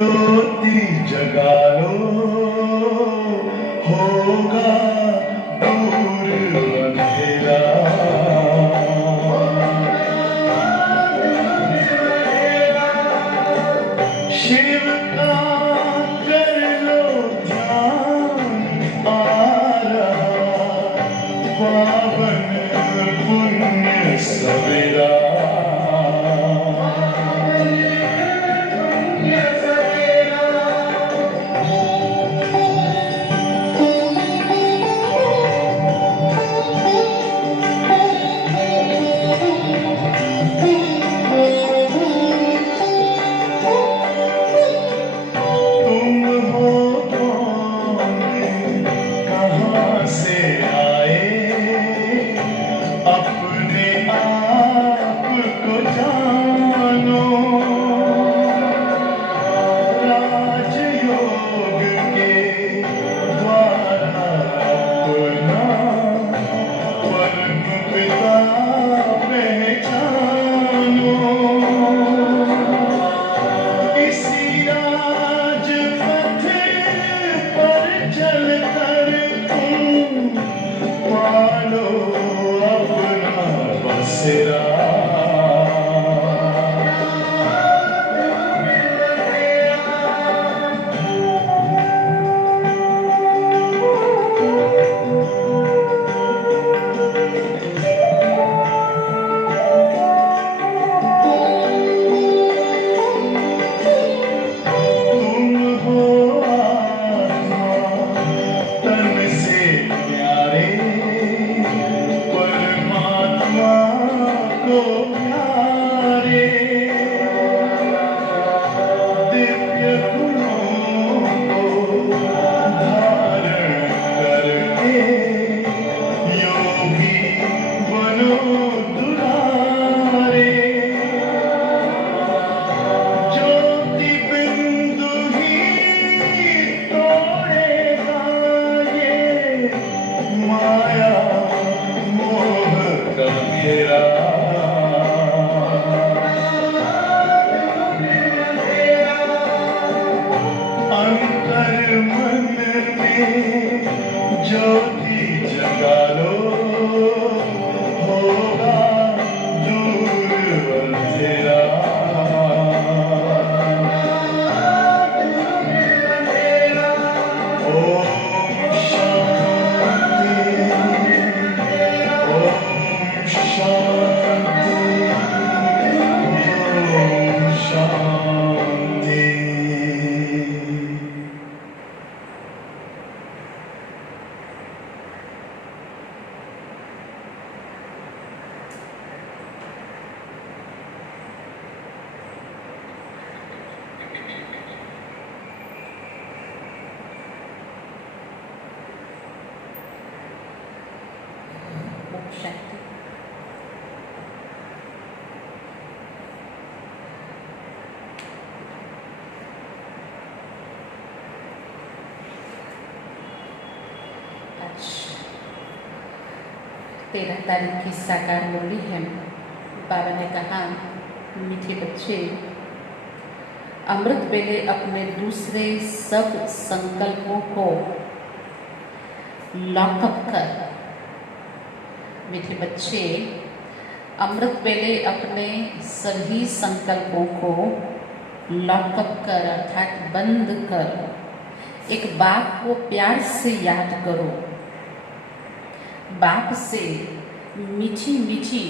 ज्योति जगा लो, होगा दूर अंधेरा। शिव का कर लो ध्यान, आ रहा पावन पुण्य सवेरा। तुम हो कौन, कहाँ से आए, अपने आप को जानो। राजयोग के द्वारा अपना परम पिता पहचानो। इसी राजपथ पर चलकर तुम पालो अपना बसेरा। तुम हो आत्मा तन से प्यारे, परमात्मा को प्यारे। दिव्य गुणों को धारण करके योगी बनो दुलारे। ज्योति बिंदु ही तोड़ेगा ये माया मोह का घेरा। अंतर मन में ज्योति जगा लो, होगा दूर अंधेरा। ओम शांति, ओम शांति, ओम शांति। शांति। आज 13 तारीख की साकार मुरली है। बाबा ने कहा, मीठे बच्चे, अमृत वेले अपने दूसरे सब संकल्पों को लॉकअप कर। मीठे बच्चे, अमृत वेले अपने सभी संकल्पों को लॉकअप कर, अर्थात बंद कर। एक बाप को प्यार से याद करो। बाप से मीठी मीठी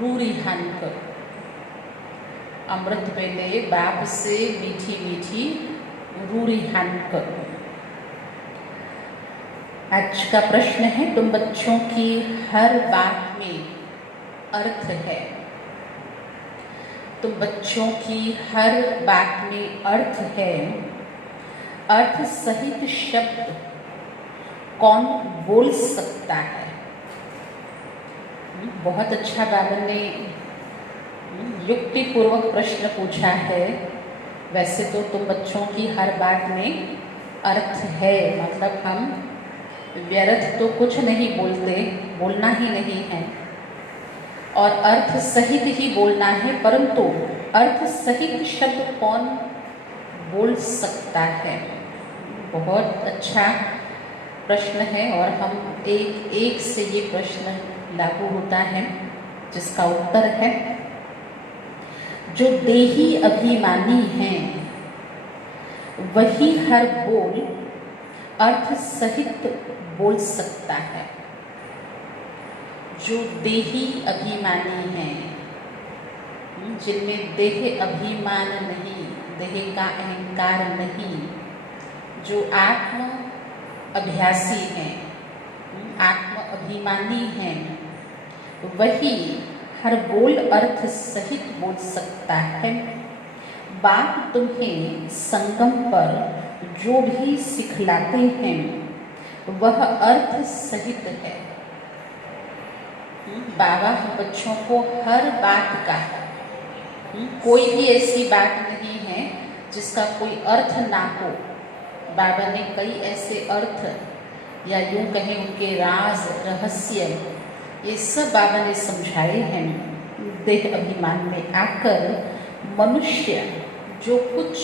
रूरी हान करो। अमृत वेले बाप से मीठी मीठी रूरी हान करो। आज का प्रश्न है, तुम बच्चों की हर बात में अर्थ है। तुम बच्चों की हर बात में अर्थ है। अर्थ सहित शब्द कौन बोल सकता है? बहुत अच्छा बाबा ने युक्तिपूर्वक प्रश्न पूछा है। वैसे तो तुम बच्चों की हर बात में अर्थ है, मतलब हम व्यर्थ तो कुछ नहीं बोलते, बोलना ही नहीं है, और अर्थ सहित ही बोलना है। परंतु अर्थ सहित शब्द कौन बोल सकता है? बहुत अच्छा प्रश्न है और हम एक एक से ये प्रश्न लागू होता है, जिसका उत्तर है जो देही अभिमानी हैं वही हर बोल अर्थ सहित बोल सकता है। जो देही अभिमानी हैं, जिनमें देह अभिमान नहीं, देह का अहंकार नहीं, जो आत्म अभ्यासी हैं, आत्म अभिमानी हैं, वही हर बोल अर्थ सहित बोल सकता है। बाप तुम्हें संगम पर जो भी सिखलाते हैं वह अर्थ सहित है। बाबा बच्चों को हर बात का, कोई भी ऐसी बात नहीं है जिसका कोई अर्थ ना हो। बाबा ने कई ऐसे अर्थ, या यूं कहें उनके राज रहस्य, ये सब बाबा ने समझाए हैं। देह अभिमान में आकर मनुष्य जो कुछ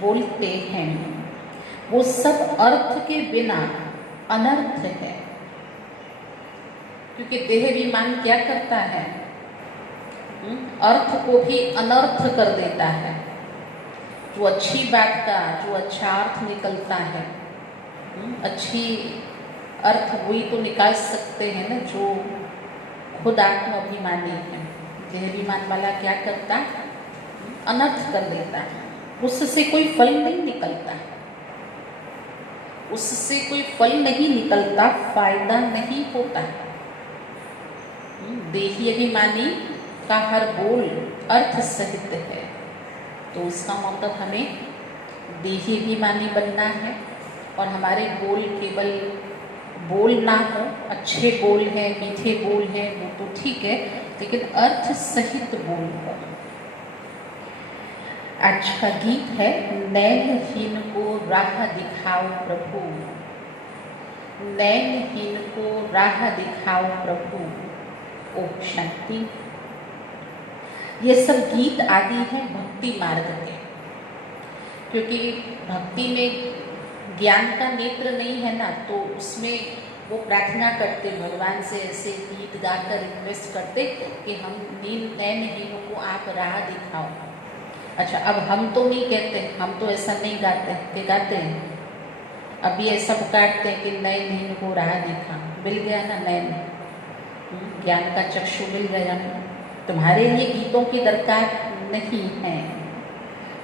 बोलते हैं वो सब अर्थ के बिना अनर्थ है। क्योंकि देह अभिमान क्या करता है? अर्थ को भी अनर्थ कर देता है। जो अच्छी बात का जो अच्छा अर्थ निकलता है, अच्छी अर्थ वही तो निकाल सकते हैं ना जो खुद आत्म अभिमानी है। देह अभिमान वाला क्या करता? अनर्थ कर देता है। उससे कोई फल नहीं निकलता, उससे कोई फल नहीं निकलता, फायदा नहीं होता। देही अभिमानी का हर बोल अर्थ सहित है, तो उसका मतलब हमें देही अभिमानी बनना है और हमारे बोल केवल बोल ना हो। अच्छे बोल हैं, मीठे बोल हैं, वो तो ठीक है, लेकिन अर्थ सहित बोल हो। आज का गीत है नैनहीन को राह दिखाओ प्रभु, नैनहीन को राह दिखाओ प्रभु। ओम शांति। ये सब गीत आदि हैं भक्ति मार्ग के, क्योंकि भक्ति में ज्ञान का नेत्र नहीं है ना, तो उसमें वो प्रार्थना करते भगवान से, ऐसे गीत गाकर रिक्वेस्ट करते कि हम नैनहीनों को आप राह दिखाओ। अच्छा, अब हम तो नहीं कहते, हम तो ऐसा नहीं गाते कि गाते हैं। अभी ऐसा पुकारते हैं कि नैनहीन को राह दिखा। मिल गया ना नैन, ज्ञान का चक्षु मिल गया। तुम्हारे लिए गीतों की दरकार नहीं है,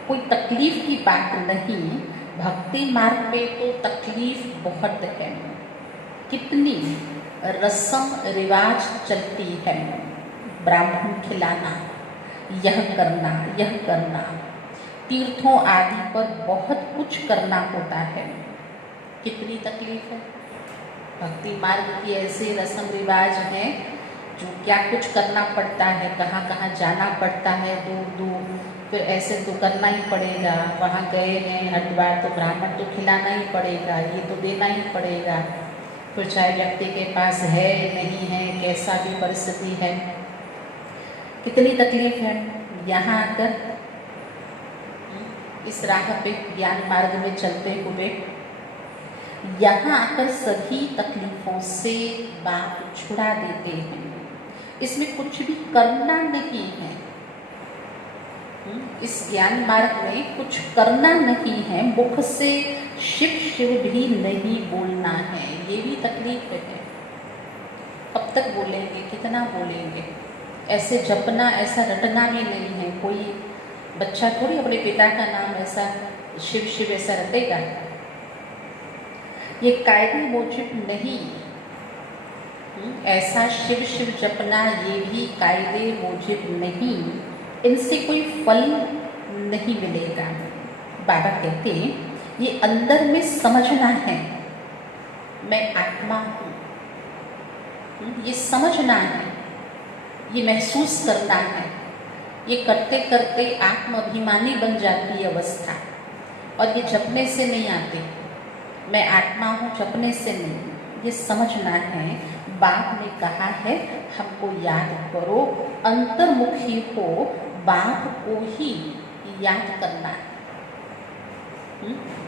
कोई तकलीफ की बात नहीं। भक्ति मार्ग में तो तकलीफ बहुत है। कितनी रस्म रिवाज चलती है, ब्राह्मण खिलाना, यह करना, यह करना, तीर्थों आदि पर बहुत कुछ करना होता है। कितनी तकलीफ है। भक्ति मार्ग की ऐसे रस्म रिवाज हैं जो क्या कुछ करना पड़ता है, कहाँ कहाँ जाना पड़ता है, दूर दूर। फिर ऐसे तो करना ही पड़ेगा, वहाँ गए हैं हरिद्वार तो ब्राह्मण तो खिलाना ही पड़ेगा, ये तो देना ही पड़ेगा। फिर चाहे व्यक्ति के पास है नहीं है, कैसा भी परिस्थिति है, कितनी तकलीफ है। यहाँ आकर इस राह पे ज्ञान मार्ग में चलते हुए यहाँ आकर सभी तकलीफों से बाप छुड़ा देते हैं। इसमें कुछ भी करना नहीं है, इस ज्ञान मार्ग में कुछ करना नहीं है। मुख से शिव शिव भी नहीं बोलना है, ये भी तकलीफ है। कब तक बोलेंगे, कितना बोलेंगे? ऐसे जपना, ऐसा रटना भी नहीं है। कोई बच्चा थोड़ी अपने पिता का नाम ऐसा शिव शिव ऐसा रटेगा। ये कायदे मूजिब नहीं, ऐसा शिव शिव जपना ये भी कायदे मूजिब नहीं। इनसे कोई फल नहीं मिलेगा। बाबा कहते हैं ये अंदर में समझना है, मैं आत्मा हूँ, ये समझना है, ये महसूस करना है। ये करते करते आत्म अभिमानी बन जाती है अवस्था, और ये जपने से नहीं आते। मैं आत्मा हूँ जपने से नहीं, ये समझना है। बाप ने कहा है हमको याद करो, अंतर्मुखी हो, बाप को ही याद करना है।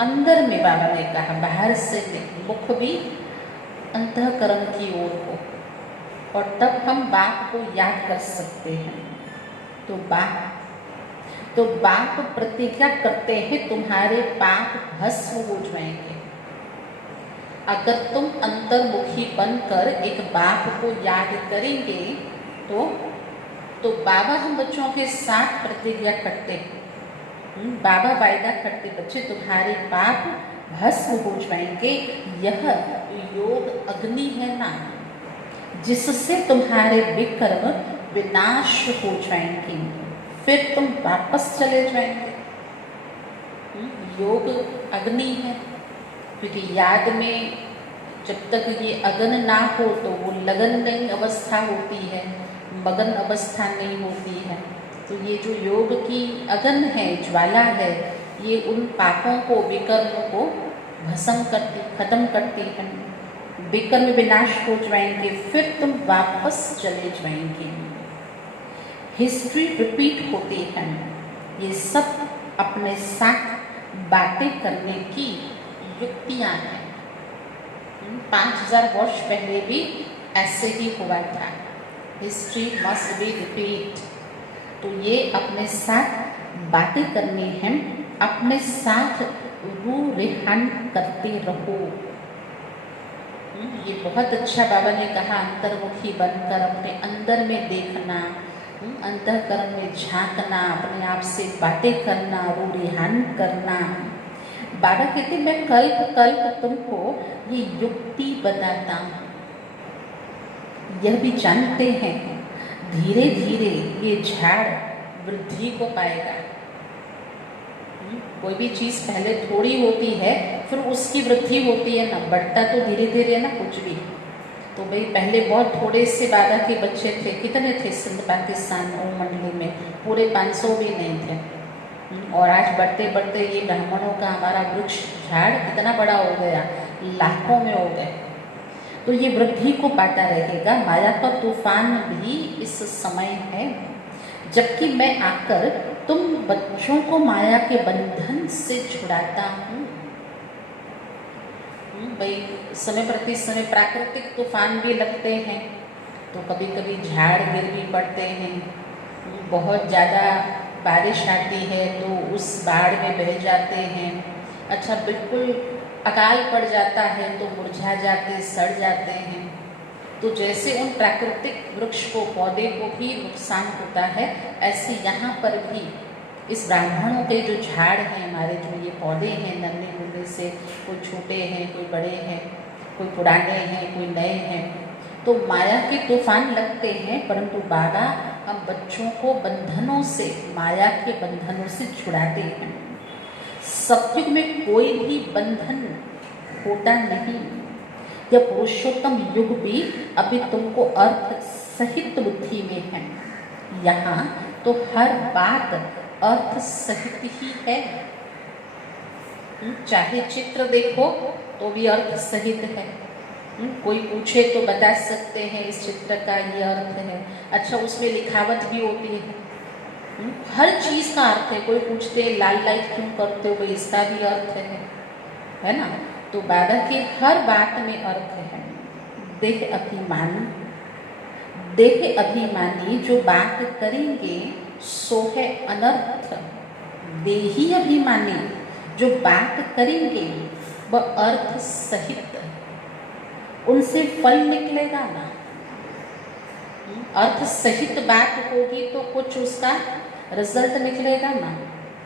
अंदर में बाबा ने कहा, बाहर से नहीं, मुख भी अंतःकरण की ओर हो, और तब हम बाप को याद कर सकते हैं। तो बाप प्रतिज्ञा करते हैं तुम्हारे पाप भस्म हो जाएंगे। अगर तुम अंतर्मुखी बनकर एक बाप को याद करेंगे तो बाबा हम बच्चों के साथ प्रतिज्ञा करते हैं, बाबा वायदा करते, बच्चे तुम्हारे पाप भस्म हो जाएंगे। यह योग अग्नि है ना, जिससे तुम्हारे विकर्म विनाश हो जाएंगे, फिर तुम वापस चले जाएंगे। योग अग्नि है, क्योंकि याद में जब तक ये अगन ना हो तो वो लगन नहीं अवस्था होती है, मगन अवस्था नहीं होती है। तो ये जो योग की अगन है, ज्वाला है, ये उन पापों को, विकर्म को भस्म करती, खत्म करती है। विकर्म विनाश हो जाएंगे, फिर तुम वापस चले जाएंगे। हिस्ट्री रिपीट होती है। ये सब अपने साथ बातें करने की युक्तियां हैं। 5000 वर्ष पहले भी ऐसे ही हुआ था। History must be repeat. तो ये अपने साथ बातें करनी है, अपने साथ रूह रिहान करते रहो। ये बहुत अच्छा बाबा ने कहा, अंतर्मुखी बनकर अपने अंदर में देखना, अंतःकरण में झांकना, अपने आप से बातें करना, रूह रिहान करना। बाबा कहते मैं कल्प कल्प तुमको ये युक्ति बताता हूँ। यह भी जानते हैं धीरे धीरे ये झाड़ वृद्धि को पाएगा। कोई भी चीज़ पहले थोड़ी होती है, फिर उसकी वृद्धि होती है ना, बढ़ता तो धीरे धीरे ना कुछ भी। तो भाई पहले बहुत थोड़े से बाबा के बच्चे थे, कितने थे सिंध पाकिस्तान और मंडली में, पूरे 500 भी नहीं थे। और आज बढ़ते बढ़ते ये ब्राह्मणों का हमारा वृक्ष झाड़ कितना बड़ा हो गया, लाखों में हो गए। तो ये वृद्धि को पाता रहेगा। माया का तूफान भी इस समय है, जबकि मैं आकर तुम बच्चों को माया के बंधन से छुड़ाता हूँ। भाई समय प्रति समय प्राकृतिक तूफान भी लगते हैं, तो कभी कभी झाड़ गिर भी पड़ते हैं। बहुत ज़्यादा बारिश आती है तो उस बाढ़ में बह जाते हैं। अच्छा, बिल्कुल अकाल पड़ जाता है तो मुरझा जाते, सड़ जाते हैं। तो जैसे उन प्राकृतिक वृक्ष को, पौधे को भी नुकसान होता है, ऐसे यहाँ पर भी इस ब्राह्मणों के जो झाड़ हैं, हमारे जो ये पौधे हैं, नन्हे मुन्ने से, कोई छोटे हैं, कोई बड़े हैं, कोई पुराने हैं, कोई नए हैं, तो माया के तूफान लगते हैं। परंतु बाबा हम बच्चों को बंधनों से, माया के बंधनों से छुड़ाते हैं। सत्युग में कोई भी बंधन होता नहीं। यह पुरुषोत्तम युग भी अभी तुमको अर्थ सहित बुद्धि में है। यहाँ तो हर बात अर्थ सहित ही है। चाहे चित्र देखो तो भी अर्थ सहित है। कोई पूछे तो बता सकते हैं इस चित्र का ये अर्थ है। अच्छा, उसमें लिखावट भी होती है, हर चीज़ का अर्थ है। कोई पूछते हैं लाल लाइट क्यों करते हो, भाई इसका भी अर्थ है ना। तो बाबा के हर बात में अर्थ है। देह अभिमानी जो बात करेंगे सो है अनर्थ। देही अभिमानी जो बात करेंगे वह अर्थ सहित, उनसे फल निकलेगा ना। अर्थ सहित बात होगी तो कुछ उसका रिजल्ट निकलेगा ना।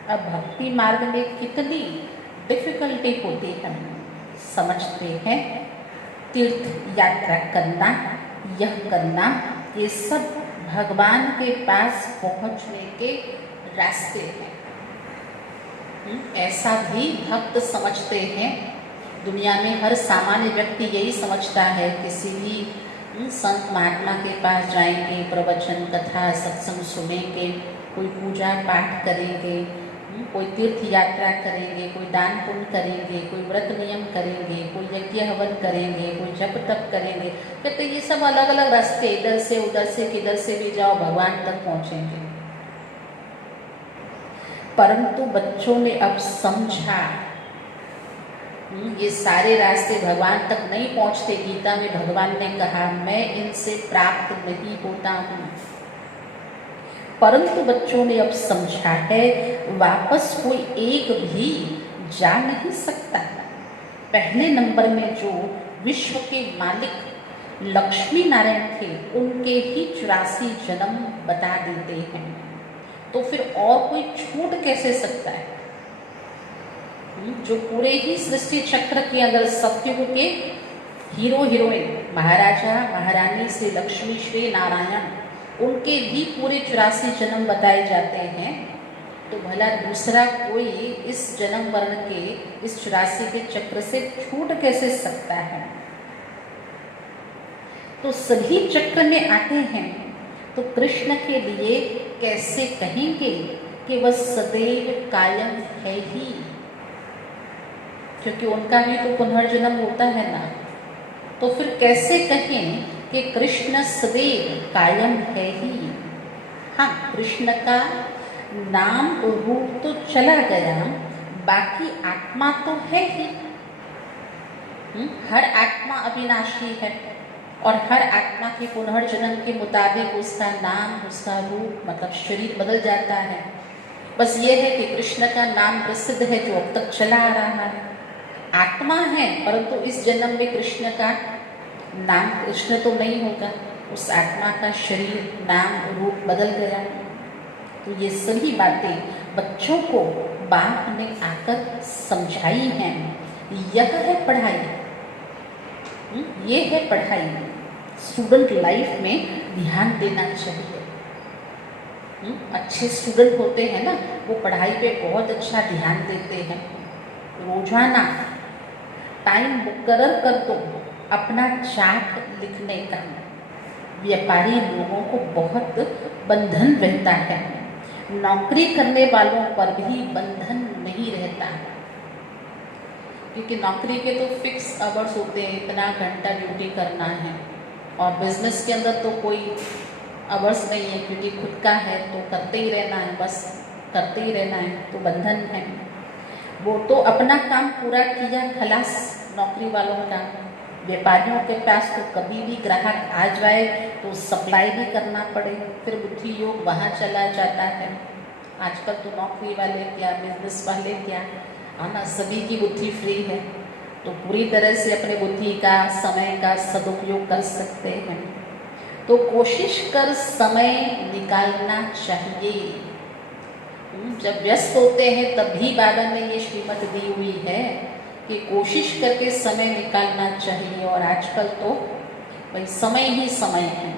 अब भक्ति मार्ग में कितनी डिफिकल्टी होती है, समझते हैं। तीर्थ यात्रा करना, यह करना, ये सब भगवान के पास पहुंचने के रास्ते हैं। ऐसा भी भक्त समझते हैं। दुनिया में हर सामान्य व्यक्ति यही समझता है, किसी भी संत महात्मा के पास जाएंगे, प्रवचन कथा सत्संग सुनेंगे, कोई पूजा पाठ करेंगे, कोई तीर्थ यात्रा करेंगे, कोई दान पुण्य करेंगे, कोई व्रत नियम करेंगे, कोई यज्ञ हवन करेंगे, कोई जप तप करेंगे। कहते ये सब अलग अलग रास्ते, इधर से उधर से किधर से भी जाओ भगवान तक पहुँचेंगे। परंतु बच्चों ने अब समझा ये सारे रास्ते भगवान तक नहीं पहुंचते। गीता में भगवान ने कहा मैं इनसे प्राप्त नहीं होता हूँ। परंतु बच्चों ने अब समझा है वापस कोई एक भी जा नहीं सकता। पहले नंबर में जो विश्व के मालिक लक्ष्मी नारायण थे उनके ही 84 जन्म बता देते हैं, तो फिर और कोई छूट कैसे सकता है? जो पूरे ही सृष्टि चक्र के अगर सतयुग के हीरो हीरोइन महाराजा महारानी श्री लक्ष्मी श्री नारायण उनके भी पूरे 84 जन्म बताए जाते हैं, तो भला दूसरा कोई इस जन्म वर्ण के इस 84 के चक्र से छूट कैसे सकता है? तो सभी चक्र में आते हैं तो कृष्ण के लिए कैसे कहेंगे कि वह सदैव कायम है ही, क्योंकि उनका भी तो पुनर्जन्म होता है ना। तो फिर कैसे कहें कि कृष्ण सदैव कायम है ही? हाँ, कृष्ण का नाम रूप तो चला गया, बाकी आत्मा तो है ही। हर आत्मा अविनाशी है और हर आत्मा के पुनर्जन्म के मुताबिक उसका नाम उसका रूप मतलब शरीर बदल जाता है। बस ये है कि कृष्ण का नाम प्रसिद्ध है जो अब तक चला आ रहा है। आत्मा है परंतु इस जन्म में कृष्ण का नाम कृष्ण तो नहीं होगा, उस आत्मा का शरीर नाम रूप बदल गया। तो ये सभी बातें बच्चों को बाप ने आकर समझाई हैं। यह है पढ़ाई, ये है पढ़ाई। स्टूडेंट लाइफ में ध्यान देना चाहिए। अच्छे स्टूडेंट होते हैं ना, वो पढ़ाई पे बहुत अच्छा ध्यान देते हैं। रोजाना टाइम मुकर्रर कर दो अपना चार्ट लिखने का। व्यापारी लोगों को बहुत बंधन रहता है, नौकरी करने वालों पर भी बंधन नहीं रहता, क्योंकि नौकरी के तो फिक्स आवर्स होते हैं, इतना घंटा ड्यूटी करना है। और बिजनेस के अंदर तो कोई आवर्स नहीं है, क्योंकि खुद का है तो करते ही रहना है, बस करते ही रहना है, तो बंधन है। वो तो अपना काम पूरा किया खलास नौकरी वालों का। व्यापारियों के पास तो कभी भी ग्राहक आ जाए तो सप्लाई भी करना पड़े, फिर बुद्धि योग वहाँ चला जाता है। आजकल तो नौकरी वाले क्या बिजनेस वाले क्या, है ना, सभी की बुद्धि फ्री है, तो पूरी तरह से अपने बुद्धि का समय का सदुपयोग कर सकते हैं। तो कोशिश कर समय निकालना चाहिए। जब व्यस्त होते हैं तभी बाबा ने ये श्रीमत दी हुई है कि कोशिश करके समय निकालना चाहिए। और आजकल तो भाई समय ही समय है।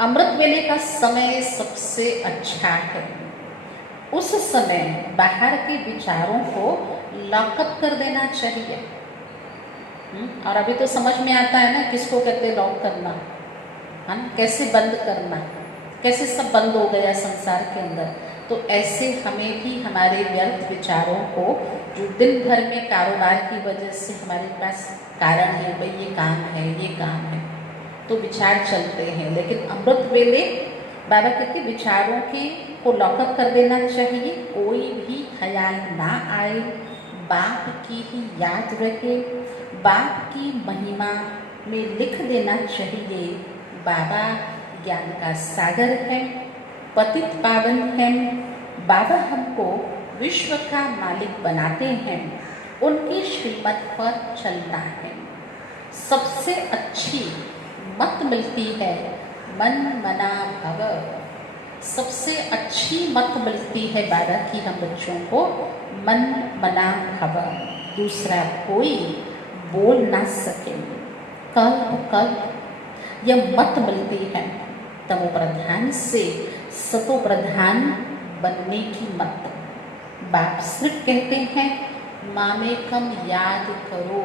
अमृत वेले का समय सबसे अच्छा है। उस समय बाहर के विचारों को लॉकअप कर देना चाहिए। और अभी तो समझ में आता है ना किसको कहते लॉक करना, है ना, कैसे बंद करना, कैसे सब बंद हो गया संसार के अंदर। तो ऐसे हमें भी हमारे व्यर्थ विचारों को, जो दिन भर में कारोबार की वजह से हमारे पास कारण है, भाई ये काम है ये काम है, तो विचार चलते हैं, लेकिन अमृत वेले बाबा कहते विचारों के को लॉकअप कर देना चाहिए। कोई भी ख्याल ना आए, बाप की ही याद रखे, बाप की महिमा में लिख देना चाहिए। बाबा ज्ञान का सागर है, पतित पावन है। बाबा हमको विश्व का मालिक बनाते हैं, उनकी श्रीमत पर चलना है। सबसे अच्छी मत मिलती है मन मना भव। सबसे अच्छी मत मिलती है बाबा की हम बच्चों को, मन मना भव। दूसरा कोई बोल ना सके। कल्प कल्प यह मत मिलती है तमो प्रधान से सतो प्रधान बनने की मत। बाप सिर्फ कहते हैं मामेकम याद करो।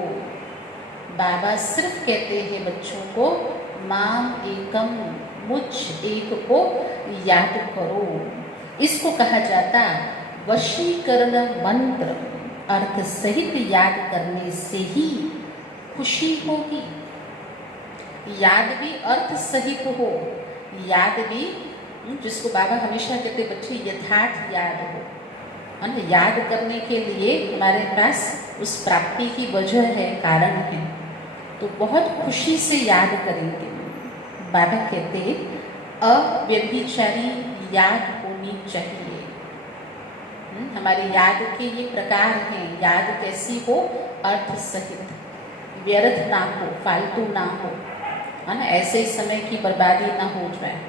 बाबा सिर्फ कहते हैं बच्चों को माम एकम, मुझ एक को याद करो। इसको कहा जाता वशीकरण मंत्र। अर्थ सहित याद करने से ही खुशी होगी। याद भी अर्थ सहित हो, याद भी जिसको बाबा हमेशा कहते बच्चे यथार्थ याद हो। है ना। याद करने के लिए हमारे पास उस प्राप्ति की वजह है, कारण है, तो बहुत खुशी से याद करेंगे। बाबा कहते अव्यभिचारी याद होनी चाहिए। हमारी याद के ये प्रकार हैं। याद कैसी हो? अर्थ सहित, व्यर्थ ना हो, फालतू ना हो, है ना। ऐसे समय की बर्बादी ना हो जाए,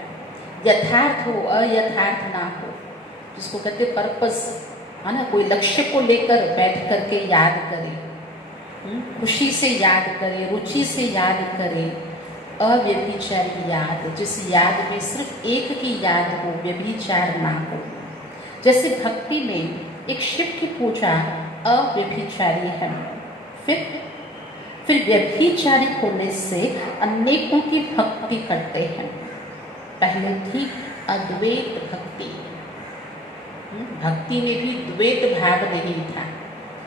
यथार्थ हो, अयथार्थ ना हो, जिसको कहते पर्पस, है ना। कोई लक्ष्य को लेकर बैठ करके याद करें, खुशी से याद करें, रुचि से याद करें। अव्यभिचारी याद, जिस याद में सिर्फ एक की याद हो, व्यभिचार ना हो। जैसे भक्ति में एक शिव की पूजा अव्यभिचारी है, फिर व्यभिचारी होने से अनेकों की भक्ति करते हैं। पहले थी अद्वैत भक्ति, भक्ति में भी द्वैत भाव नहीं था।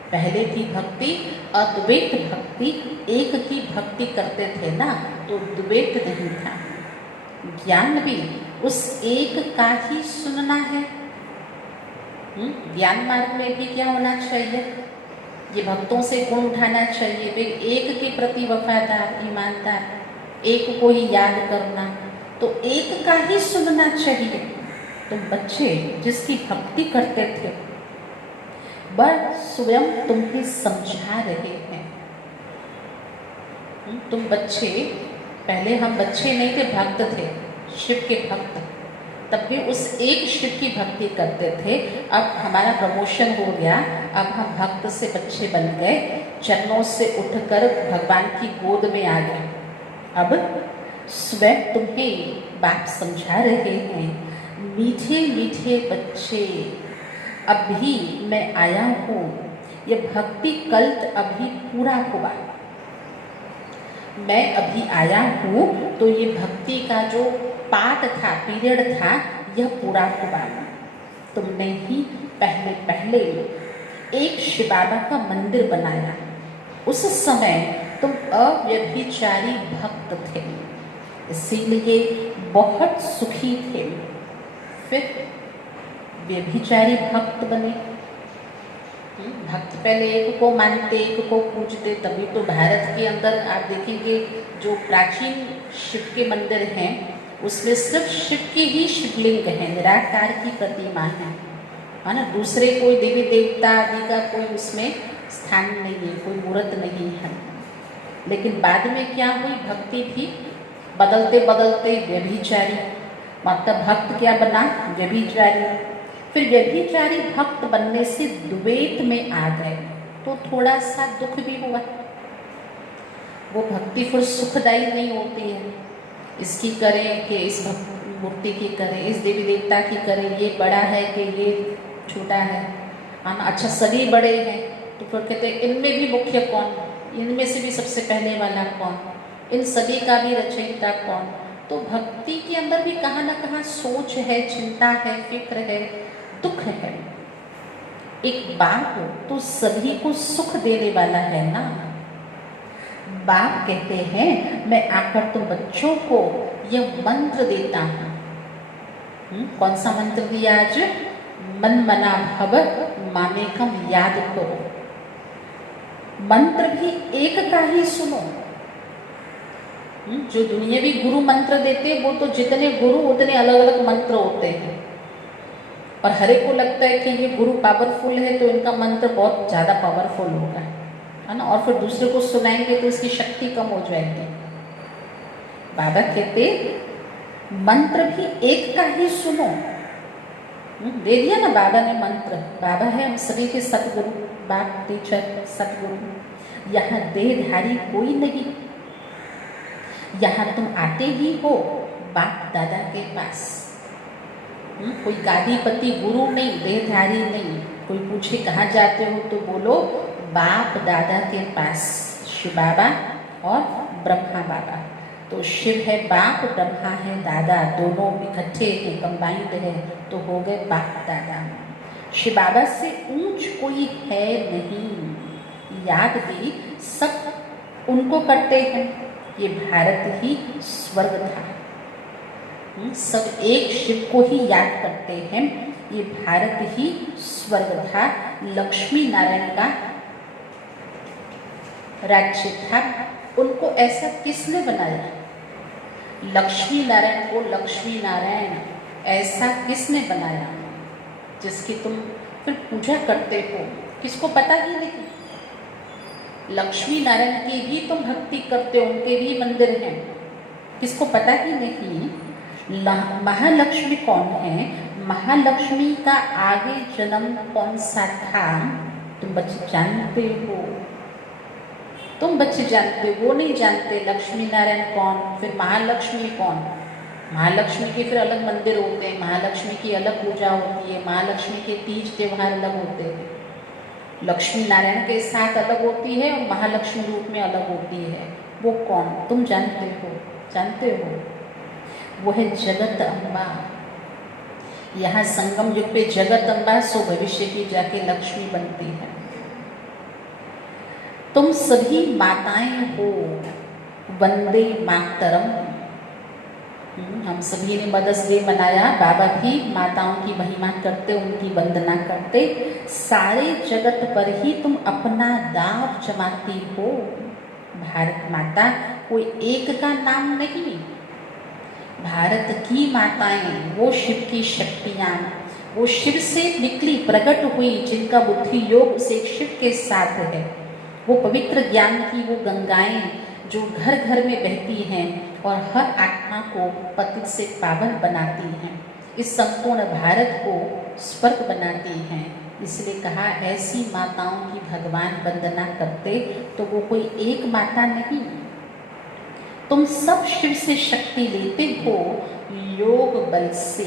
पहले थी भक्ति अद्वैत भक्ति, एक की भक्ति करते थे ना, तो द्वैत नहीं था। ज्ञान भी उस एक का ही सुनना है। ज्ञान मार्ग में भी क्या होना चाहिए? ये भक्तों से गुण उठाना चाहिए, वे एक के प्रति वफादार, ईमानदार, एक को ही याद करना, तो एक का ही सुनना चाहिए। तो बच्चे जिसकी भक्ति करते थे वह स्वयं तुम्हें समझा रहे हैं। तुम बच्चे, पहले हम बच्चे नहीं थे, भक्त थे, शिव के भक्त, तब भी उस एक शिव की भक्ति करते थे। अब हमारा प्रमोशन हो गया, अब हम भक्त से बच्चे बन गए, चरणों से उठकर भगवान की गोद में आ गए। अब स्वयं तुम्हें बाप समझा रहे हैं, मीठे मीठे बच्चे, अभी मैं आया हूँ, यह भक्ति कल्प अभी पूरा हुआ। मैं अभी आया हूँ तो ये भक्ति का जो पार्ट था, पीरियड था, यह पूरा हुआ। तुमने ही पहले पहले एक शिव बाबा का मंदिर बनाया, उस समय तुम अव्यभिचारी भक्त थे, इसीलिए बहुत सुखी थे। फिर व्यभिचारी भक्त बने। भक्त पहले एक को मानते, एक को पूजते, तभी तो भारत के अंदर आप देखेंगे जो प्राचीन शिव के मंदिर हैं उसमें सिर्फ शिव के ही शिवलिंग हैं, निराकार की प्रतिमा है ना। दूसरे कोई देवी देवता आदि का कोई उसमें स्थान नहीं है, कोई मूर्त नहीं है। लेकिन बाद में क्या हुई, भक्ति भी बदलते बदलते व्यभिचारी, मतलब भक्त क्या बना, व्यभिचारी। फिर व्यभिचारी भक्त बनने से द्वैत में आ गए, तो थोड़ा सा दुख भी हुआ। वो भक्ति फिर सुखदायी नहीं होती है, इसकी करें कि इस मूर्ति की करें, इस देवी देवता की करें, ये बड़ा है कि ये छोटा है ना। अच्छा सभी बड़े हैं तो फिर कहते हैं इनमें भी मुख्य कौन, इनमें से भी सबसे पहले वाला कौन, इन सभी का भी रचयिता कौन। तो भक्ति के अंदर भी कहाँ ना कहाँ सोच है, चिंता है, फिक्र है, दुख है। एक बाप तो सभी को सुख देने वाला है ना। बाप कहते हैं मैं आकर तुम बच्चों को यह मंत्र देता हूँ। कौन सा मंत्र दिया आज? मन मना भव मामेकम याद करो। मंत्र भी एक का ही सुनो। जो दुनियावी गुरु मंत्र देते वो तो जितने गुरु उतने अलग अलग मंत्र होते हैं, और हर एक को लगता है कि ये गुरु पावरफुल है तो इनका मंत्र बहुत ज़्यादा पावरफुल होगा, है ना। और फिर दूसरे को सुनाएंगे तो इसकी शक्ति कम हो जाएगी। बाबा कहते मंत्र भी एक का ही सुनो। दे दिया ना बाबा ने मंत्र। बाबा है हम सभी के सतगुरु, बाप टीचर सतगुरु। यहाँ देहधारी कोई नहीं, यहाँ तुम आते ही हो बाप दादा के पास। कोई गादीपति गुरु नहीं, देहधारी नहीं। कोई पूछे कहाँ जाते हो तो बोलो बाप दादा के पास, शिव बाबा और ब्रह्मा बाबा। तो शिव है बाप, ब्रह्मा है दादा, दोनों इकट्ठे हैं, कंबाइंड है, तो हो गए बाप दादा। शिव बाबा से ऊंच कोई है नहीं। याद भी सब उनको करते हैं। ये भारत ही स्वर्ग था। सब एक शिव को ही याद करते हैं। ये भारत ही स्वर्ग था, लक्ष्मी नारायण का राज्य था। उनको ऐसा किसने बनाया? लक्ष्मी नारायण को लक्ष्मी नारायण ऐसा किसने बनाया जिसकी तुम फिर पूजा करते हो? किसको पता ही नहीं। लक्ष्मी नारायण की भी तुम भक्ति करते हो, उनके भी मंदिर हैं, किसको पता ही नहीं। महालक्ष्मी कौन है? महालक्ष्मी का आगे जन्म कौन सा था? तुम बच्चे जानते हो, तुम बच्चे जानते हो, वो नहीं जानते। लक्ष्मी नारायण कौन, फिर महालक्ष्मी कौन? महालक्ष्मी के फिर अलग मंदिर होते हैं, महालक्ष्मी की अलग पूजा होती है, महालक्ष्मी के तीज त्योहार अलग होते हैं। लक्ष्मी नारायण के साथ अलग होती है और महालक्ष्मी रूप में अलग होती है। वो कौन? तुम जानते हो? जानते हो? वो है जगत अम्बा। यहाँ संगम युग पे जगत अम्बा सो भविष्य की जाके लक्ष्मी बनती है। तुम सभी माताएं हो, वंदे मातरम। हम सभी ने मदर्स डे मनाया, बाबा भी माताओं की महिमा करते, उनकी वंदना करते। सारे जगत पर ही तुम अपना दाव जमाती हो। भारत माता कोई एक का नाम नहीं, भारत की माताएं, वो शिव की शक्तियां, वो शिव से निकली प्रकट हुई, जिनका बुद्धि योग से शिव के साथ है। वो पवित्र ज्ञान की वो गंगाएं जो घर घर में बहती हैं और हर आत्मा को पतित से पावन बनाती हैं, इस संपूर्ण भारत को स्वर्ग बनाती हैं। इसलिए कहा ऐसी माताओं की भगवान वंदना करते। तो वो कोई एक माता नहीं, तुम सब शिव से शक्ति लेते हो। योग बल से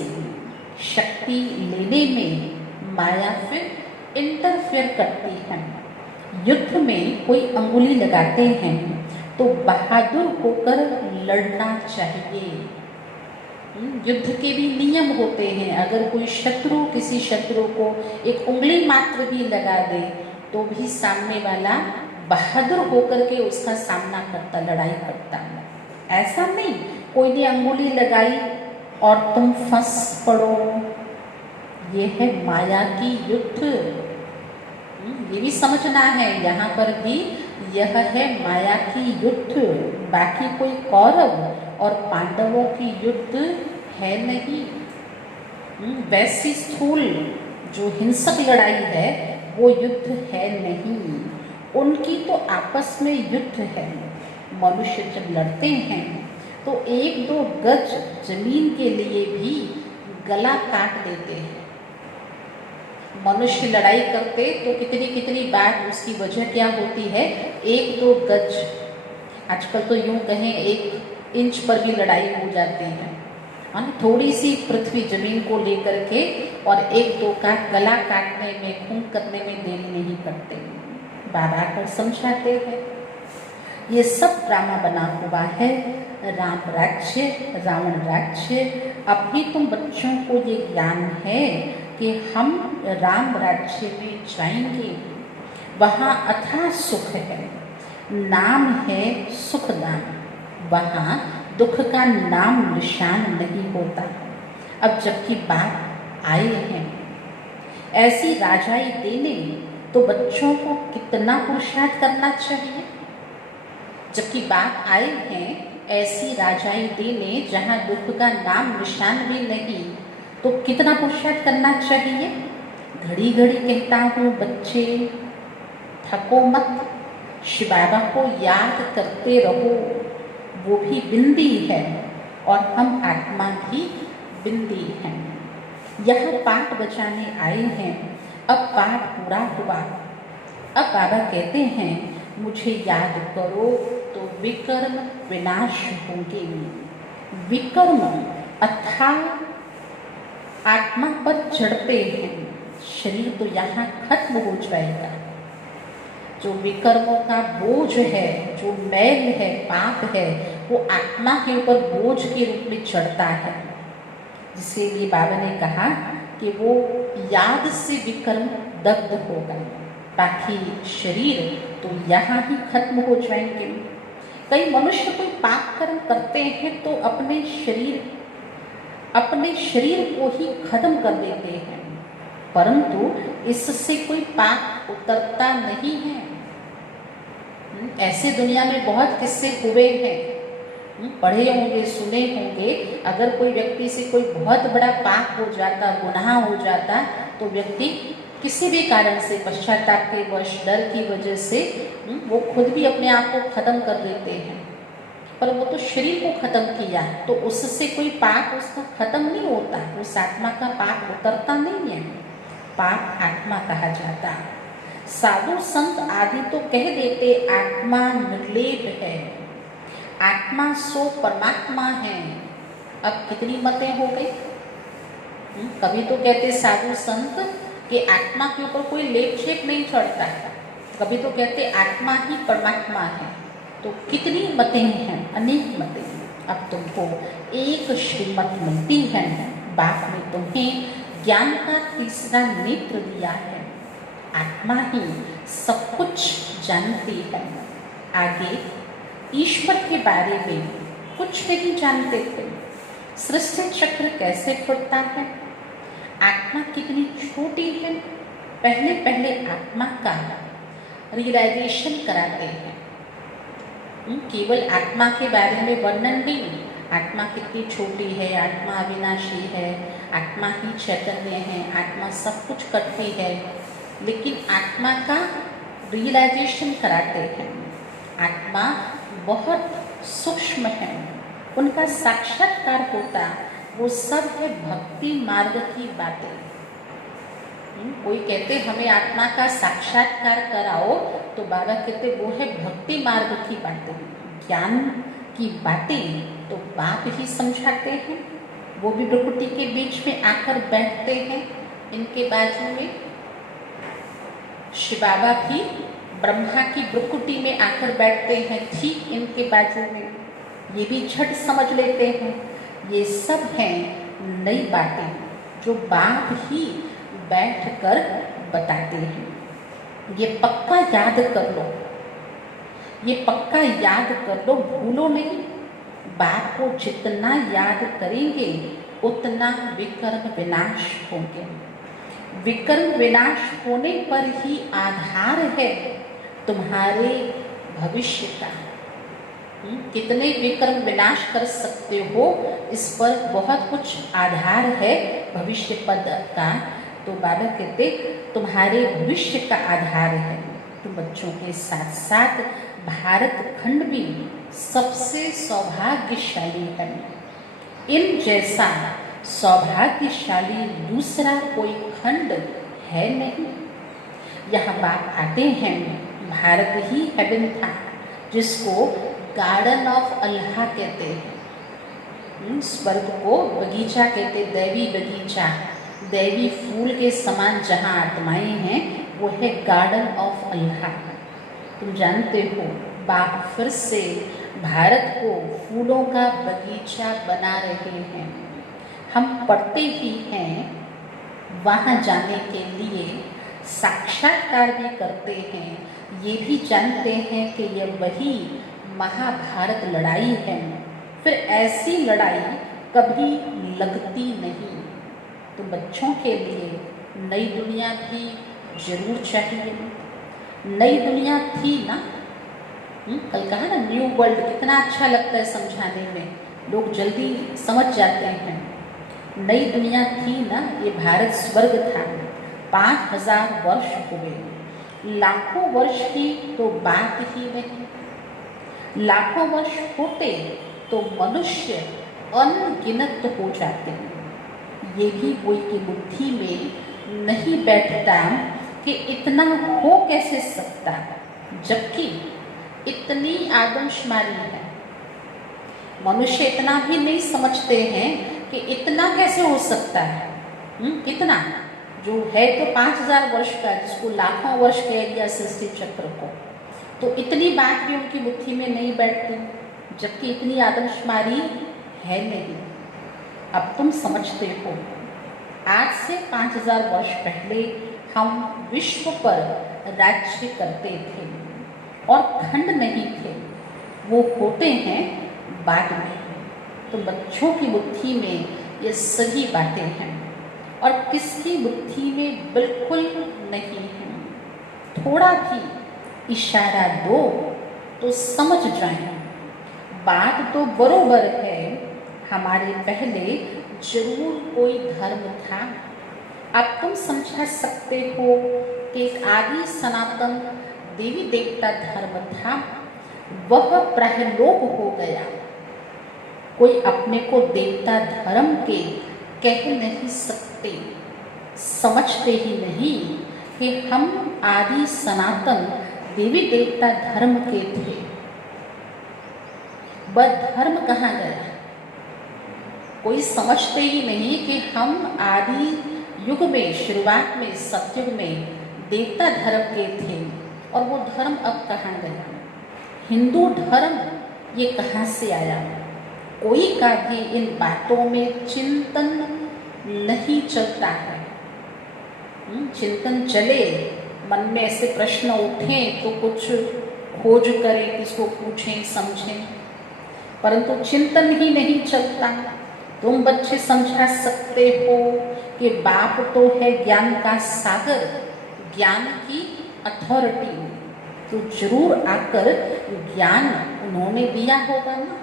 शक्ति लेने में माया फिर इंटरफेयर करती है। युद्ध में कोई अंगुली लगाते हैं तो बहादुर होकर लड़ना चाहिए। युद्ध के भी नियम होते हैं। अगर कोई शत्रु किसी शत्रु को एक उंगली मात्र भी लगा दे तो भी सामने वाला बहादुर होकर के उसका सामना करता, लड़ाई करता है। ऐसा नहीं कोई ने अंगुली लगाई और तुम फंस पड़ो। ये है माया की युद्ध। ये भी समझना है, यहाँ पर भी यह है माया की युद्ध। बाकी कोई कौरव और पांडवों की युद्ध है नहीं। वैसी स्थूल जो हिंसक लड़ाई है वो युद्ध है नहीं। उनकी तो आपस में युद्ध है। मनुष्य जब लड़ते हैं तो 1-2 गज जमीन के लिए भी गला काट देते हैं। मनुष्य लड़ाई करते तो कितनी कितनी बार उसकी वजह क्या होती है? 1-2 गज, आजकल तो यूं कहें 1 इंच पर भी लड़ाई हो जाती है। हम थोड़ी सी पृथ्वी जमीन को लेकर के और 1-2 का गला काटने में, खून करने में देरी नहीं करते। बाबा कर समझाते हैं ये सब ड्रामा बना हुआ है। राम राज्य, रावण राज्य। अभी तुम बच्चों को ये ज्ञान है कि हम राम राज्य में जाएंगे, वहाँ अथाह सुख है, नाम है सुख नाम, वहाँ दुख का नाम निशान नहीं होता। अब जबकि बात आए हैं ऐसी राजाई देने, तो बच्चों को कितना पुरुषार्थ करना चाहिए। जबकि बात आए हैं ऐसी राजाई देने जहाँ दुख का नाम निशान भी नहीं, तो कितना पुरुषार्थ करना चाहिए। घड़ी घड़ी कहता हूँ बच्चे थको मत, शिव बाबा को याद करते रहो। वो भी बिंदी है और हम आत्मा भी बिंदी हैं। यह पाठ बचाने आए हैं। अब पाठ पूरा हुआ। अब बाबा कहते हैं मुझे याद करो तो विकर्म विनाश होंगे। विकर्म अर्थात आत्मा पर चढ़ते हैं, शरीर तो यहाँ खत्म हो जाएगा। जो विकर्मों का बोझ है, जो मैल है, पाप है, वो आत्मा के ऊपर बोझ के रूप में चढ़ता है। इसीलिए बाबा ने कहा कि वो याद से विकर्म दग्ध होगा, बाकी शरीर तो यहाँ ही खत्म हो जाएंगे। कई मनुष्य कोई पाप कर्म करते हैं तो अपने शरीर को ही खत्म कर देते हैं। परंतु इससे कोई पाप उतरता नहीं है। ऐसे दुनिया में बहुत किस्से हुए हैं, पढ़े होंगे, सुने होंगे। अगर कोई व्यक्ति से कोई बहुत बड़ा पाप हो जाता, गुनाह हो जाता, तो व्यक्ति किसी भी कारण से, पश्चाताप के वश, डर की वजह से वो खुद भी अपने आप को खत्म कर देते हैं। पर वो तो शरीर को खत्म किया, तो उससे कोई पाप उसका खत्म नहीं होता, उस आत्मा का पाप उतरता नहीं है। पाप आत्मा कहा जाता। साधु संत आदि तो कह देते आत्मा निर्लेप है, आत्मा सो परमात्मा है। अब कितनी मतें हो गई। कभी तो कहते साधु संत कि आत्मा के ऊपर कोई लेप छेप नहीं चढ़ता, कभी तो कहते आत्मा ही परमात्मा है। तो कितनी मतें हैं, अनेक मतें। अब तुमको एक श्रीमत मिलती है, बाप ने तुम्हें ज्ञान का तीसरा नेत्र दिया है। आत्मा ही सब कुछ जानती है। आगे ईश्वर के बारे में कुछ नहीं जानते थे। सृष्टि चक्र कैसे फुटता है, आत्मा कितनी छोटी है, पहले पहले आत्मा का रियलाइजेशन कराते हैं। केवल आत्मा के बारे में वर्णन नहीं, आत्मा कितनी छोटी है, आत्मा अविनाशी है, आत्मा ही चैतन्य है, आत्मा सब कुछ करती है, लेकिन आत्मा का रियलाइजेशन कराते हैं। आत्मा बहुत सूक्ष्म है, उनका साक्षात्कार होता, वो सब है भक्ति मार्ग की बातें। कोई कहते हमें आत्मा का साक्षात्कार कराओ, तो बाबा कहते वो है भक्ति मार्ग की बातें, ज्ञान की बातें तो बाप ही समझाते हैं। वो भी प्रकृति के बीच में आकर बैठते हैं, इनके बाजू में शिव बाबा भी ब्रह्मा की प्रकृति में आकर बैठते हैं, ठीक इनके बाजू में। ये भी झट समझ लेते हैं। ये सब हैं नई बातें जो बाप ही बैठकर बताते हैं। ये पक्का याद कर लो, ये पक्का याद कर लो, भूलो नहीं। बाप को जितना याद करेंगे उतना विकर्म विनाश होंगे। विकर्म विनाश होने पर ही आधार है तुम्हारे भविष्य का। कितने विकर्म विनाश कर सकते हो, इस पर बहुत कुछ आधार है भविष्य पद का। तो बाबा कहते तुम्हारे भविष्य का आधार है। तुम बच्चों के साथ साथ भारत खंड भी सबसे सौभाग्यशाली है। इन जैसा सौभाग्यशाली दूसरा कोई खंड है नहीं। यह बात आते हैं, भारत ही हेवन था, जिसको गार्डन ऑफ अल्लाह कहते हैं। स्वर्ग को बगीचा कहते, दैवी बगीचा, दैवी फूल के समान जहाँ आत्माएं हैं, वो है गार्डन ऑफ अल्लाह। तुम जानते हो बाप फिर से भारत को फूलों का बगीचा बना रहे हैं। हम पढ़ते ही हैं, वहाँ जाने के लिए साक्षात्कार भी करते हैं, ये भी जानते हैं कि यह वही महाभारत लड़ाई है। फिर ऐसी लड़ाई कभी लगती नहीं। तो बच्चों के लिए नई दुनिया भी जरूर चाहिए। नई दुनिया थी ना, कल कहा ना न्यू वर्ल्ड, कितना अच्छा लगता है समझाने में, लोग जल्दी समझ जाते हैं। नई दुनिया थी ना, ये भारत स्वर्ग था। 5000 वर्ष हुए, लाखों वर्ष की तो बात ही नहीं। लाखों वर्ष होते तो मनुष्य अनगिनत हो जाते। ये भी कोई की बुद्धि में नहीं बैठता कि इतना हो कैसे सकता, जबकि इतनी आदमशुमारी है। मनुष्य इतना भी नहीं समझते हैं कि इतना कैसे हो सकता है। कितना जो है तो 5000 वर्ष का, जिसको लाखों वर्ष कह दिया सृष्टि चक्र को, तो इतनी बात भी उनकी बुद्धि में नहीं बैठती, जबकि इतनी आदमशुमारी है नहीं। अब तुम समझते हो, आज से 5000 वर्ष पहले हम विश्व पर राज्य करते थे और खंड नहीं थे, वो होते हैं बाद में। तो बच्चों की बुद्धि में ये सभी बातें हैं। और किसकी बुद्धि में बिल्कुल नहीं है। थोड़ा भी इशारा दो तो समझ जाए बात तो बरोबर है, हमारे पहले जरूर कोई धर्म था। अब तुम समझा सकते हो कि एक आदि सनातन देवी देवता धर्म था, वह प्रहलोप हो गया। कोई अपने को देवता धर्म के कह नहीं सकते, समझते ही नहीं कि हम आदि सनातन देवी देवता धर्म के थे। वह धर्म कहाँ गया? कोई समझते ही नहीं कि हम आदि युग में, शुरुआत में, सतयुग में देवता धर्म के थे और वो धर्म अब कहाँ गया? हिंदू धर्म ये कहाँ से आया? कोई का भी इन बातों में चिंतन नहीं चलता है। चिंतन चले, मन में ऐसे प्रश्न उठें तो कुछ खोज करें, किसको पूछें, समझें, परंतु चिंतन ही नहीं चलता। तुम बच्चे समझा सकते हो कि बाप तो है ज्ञान का सागर, ज्ञान की अथॉरिटी, तो जरूर आकर ज्ञान उन्होंने दिया होगा ना।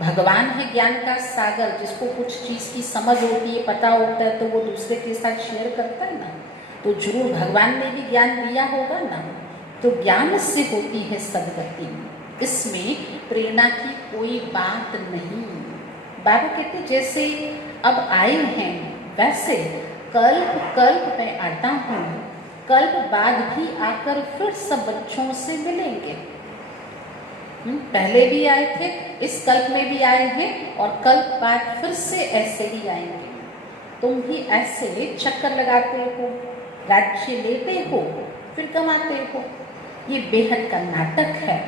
भगवान है ज्ञान का सागर, जिसको कुछ चीज़ की समझ होती है, पता होता है, तो वो दूसरे के साथ शेयर करता है ना, तो जरूर भगवान ने भी ज्ञान दिया होगा ना। तो ज्ञान से होती है सदगति, इसमें प्रेरणा की कोई बात नहीं। बाबा कहते जैसे अब आए हैं वैसे कल्प कल्प में आता हूँ, कल्प बाद भी आकर फिर सब बच्चों से मिलेंगे। पहले भी आए थे, इस कल्प में भी आए हैं और कल्प बाद फिर से ऐसे ही आएंगे। तुम भी ऐसे चक्कर लगाते हो, राज्य लेते हो, फिर कमाते हो। ये बेहद का नाटक है।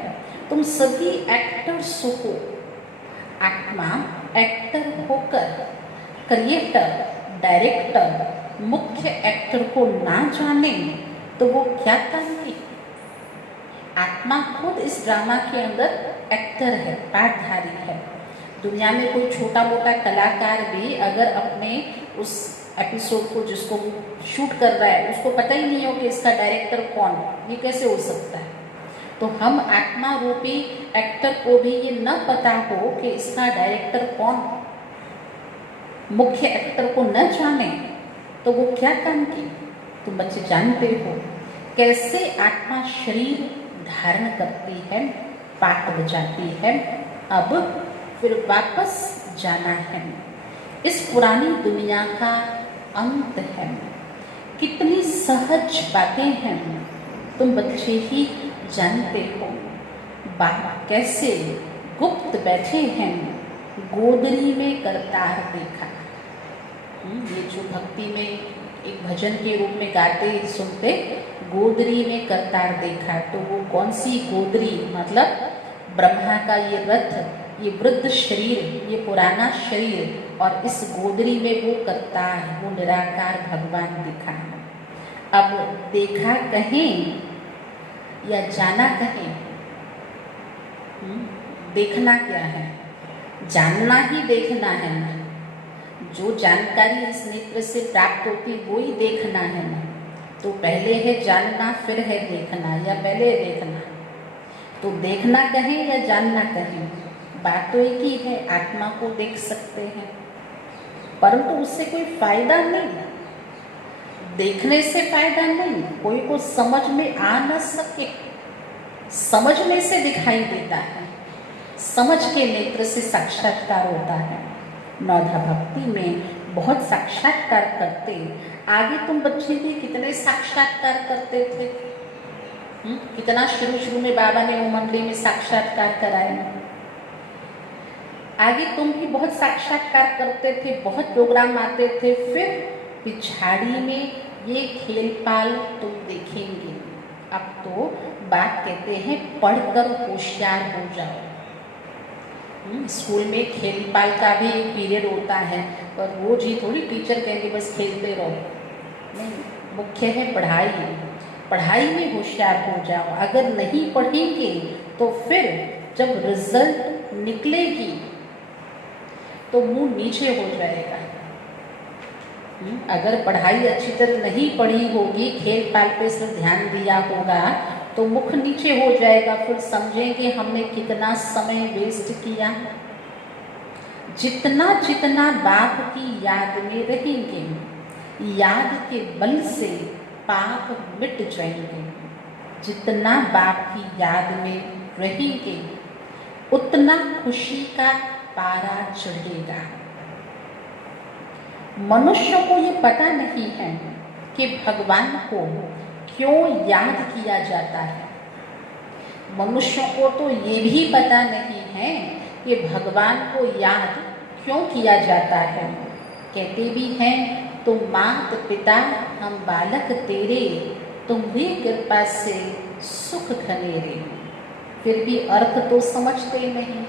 तुम सभी एक्टर्स हो। आत्मा एक्टर होकर क्रिएटर, डायरेक्टर, मुख्य एक्टर को ना जाने तो वो क्या काम की? आत्मा खुद इस ड्रामा के अंदर एक्टर है, पाठधारी है। दुनिया में कोई छोटा मोटा कलाकार भी अगर अपने उस एपिसोड को जिसको शूट कर रहा है उसको पता ही नहीं हो कि इसका डायरेक्टर कौन, ये कैसे हो सकता है? तो हम आत्मा रूपी एक्टर को भी ये न पता हो कि इसका डायरेक्टर कौन, मुख्य एक्टर को न जाने तो वो क्या काम की? तुम बच्चे जानते हो कैसे आत्मा शरीर धारण करती है, पाठ बजाती है, अब फिर वापस जाना है। इस पुरानी दुनिया का अंत है। कितनी सहज बातें हैं, तुम बच्चे ही जानते हो। बाबा कैसे गुप्त बैठे हैं, गोदरी में करतार देखा। ये जो भक्ति में एक भजन के रूप में गाते सुनते, गोदरी में करतार देखा, तो वो कौन सी गोदरी? मतलब ब्रह्मा का ये रथ, ये वृद्ध शरीर, ये पुराना शरीर, और इस गोदरी में वो करतार, वो निराकार भगवान दिखा। अब देखा कहें या जाना कहें, देखना क्या है? जानना ही देखना है ना। जो जानकारी इस नेत्र से प्राप्त होती वो ही देखना है ना। तो पहले है जानना, फिर है देखना, या पहले देखना? तो देखना कहें या जानना कहें, बात तो एक ही है। आत्मा को देख सकते हैं, परंतु उससे कोई फायदा नहीं। देखने से फायदा नहीं, कोई को समझ में आ न सके, समझने से दिखाई देता है, समझ के नेत्र से साक्षात्कार होता है। नौधा भक्ति में बहुत साक्षात्कार करते। आगे तुम बच्चे भी कितने साक्षात्कार करते थे? कितना शुरू में बाबा ने वो मंडली में साक्षात्कार कराए। आगे तुम भी बहुत साक्षात्कार करते थे, बहुत प्रोग्राम आते थे, फिर पिछाड़ी में ये खेल पाल तुम देखेंगे। अब तो बात कहते हैं पढ़कर होशियार हो जाओ। स्कूल में खेल पाल का भी एक पीरियड होता है, पर रोज ही थोड़ी टीचर कहेंगे बस खेलते रहो। नहीं, मुख्य है पढ़ाई। पढ़ाई में होशियार हो जाओ। अगर नहीं पढ़ेंगे तो फिर जब रिजल्ट निकलेगी तो मुंह नीचे हो जाएगा। अगर पढ़ाई अच्छी तरह नहीं पढ़ी होगी, खेल पाल पे सिर्फ ध्यान दिया होगा तो मुख नीचे हो जाएगा, फिर समझेंगे हमने कितना समय वेस्ट किया। जितना जितना बाप की याद में रहेंगे, याद के बल से पाप मिट जाएंगे। जितना बाप की याद में रहेंगे उतना खुशी का पारा चढ़ेगा। मनुष्य को ये पता नहीं है कि भगवान को क्यों याद किया जाता है। मनुष्यों को तो ये भी पता नहीं है कि भगवान को याद क्यों किया जाता है। कहते भी हैं, तुम मात पिता हम बालक तेरे, तुम्हारी कृपा से सुख घनेरे। फिर भी अर्थ तो समझते नहीं।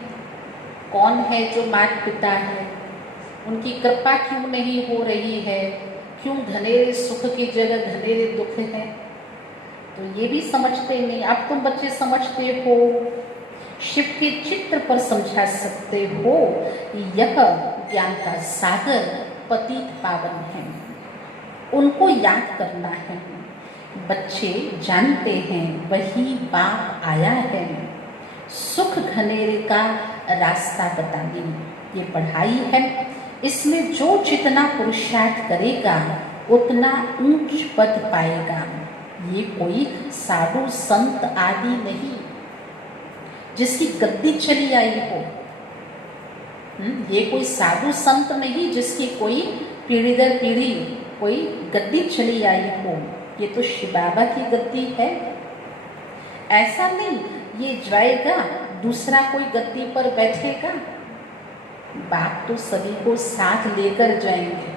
कौन है जो मात पिता है, उनकी कृपा क्यों नहीं हो रही है, क्यों घनेरे सुख की जगह घनेरे दुख है, तो ये भी समझते नहीं। अब तुम बच्चे समझते हो, शिव के चित्र पर समझा सकते हो, यह ज्ञान का सागर पतित पावन है, उनको याद करना है। बच्चे जानते हैं वही बाप आया है सुख घनेरे का रास्ता बताने। ये पढ़ाई है, इसमें जो जितना पुरुषार्थ करेगा उतना ऊंच पद पाएगा। ये कोई साधु संत आदि नहीं जिसकी गद्दी चली आई हो। ये कोई साधु संत नहीं जिसकी कोई पीढ़ी दर पीढ़ी कोई गद्दी चली आई हो। ये तो शिव बाबा की गद्दी है। ऐसा नहीं ये जाएगा दूसरा कोई गद्दी पर बैठेगा। बाप तो सभी को साथ लेकर जाएंगे।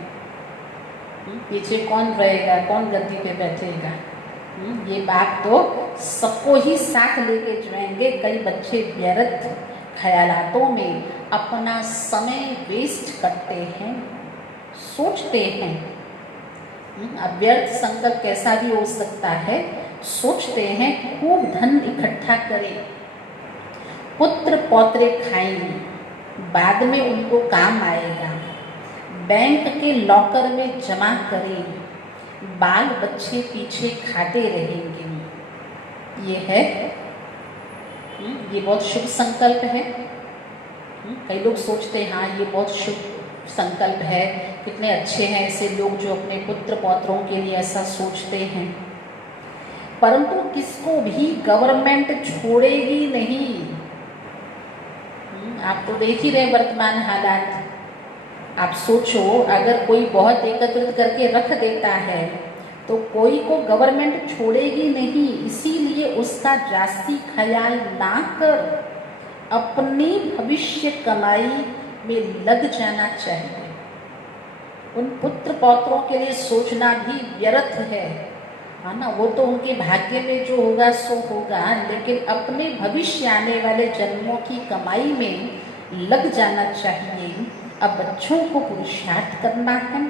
पीछे कौन रहेगा, कौन गद्दी पे बैठेगा। ये बाप तो सबको ही साथ लेके जाएंगे। कई बच्चे व्यर्थ ख्यालातों में अपना समय वेस्ट करते हैं, सोचते हैं। अव्यर्थ संकल्प कैसा भी हो सकता है। सोचते हैं खूब धन इकट्ठा करें, पुत्र पौत्रे खाएंगे, बाद में उनको काम आएगा, बैंक के लॉकर में जमा करें, बाल बच्चे पीछे खाते रहेंगे। ये है, ये बहुत शुभ संकल्प है। कई लोग सोचते हैं हाँ ये बहुत शुभ संकल्प है, कितने अच्छे हैं ऐसे लोग जो अपने पुत्र पौत्रों के लिए ऐसा सोचते हैं। परंतु किसको भी गवर्नमेंट छोड़ेगी नहीं। आप तो देख ही रहे वर्तमान हालात। आप सोचो अगर कोई बहुत एकत्रित करके रख देता है तो कोई को गवर्नमेंट छोड़ेगी नहीं। इसीलिए उसका जास्ती ख्याल ना कर अपनी भविष्य कमाई में लग जाना चाहिए। उन पुत्र पौत्रों के लिए सोचना भी व्यर्थ है ना। वो तो उनके भाग्य में जो होगा सो होगा, लेकिन अपने भविष्य आने वाले जन्मों की कमाई में लग जाना चाहिए। अब बच्चों को पुरुषार्थ करना है।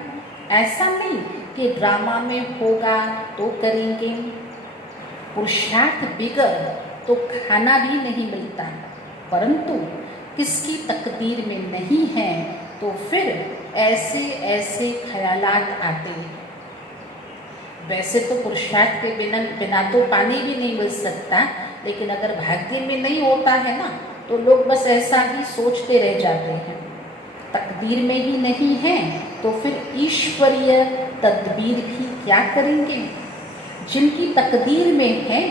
ऐसा नहीं कि ड्रामा में होगा तो करेंगे। पुरुषार्थ बिगर तो खाना भी नहीं मिलता। परंतु किसकी तकदीर में नहीं है तो फिर ऐसे ऐसे ख्यालात आते हैं। वैसे तो पुरुषार्थ के बिना तो पानी भी नहीं मिल सकता, लेकिन अगर भाग्य में नहीं होता है ना तो लोग बस ऐसा ही सोचते रह जाते हैं। तकदीर में ही नहीं है तो फिर ईश्वरीय तदबीर भी क्या करेंगे। जिनकी तकदीर में है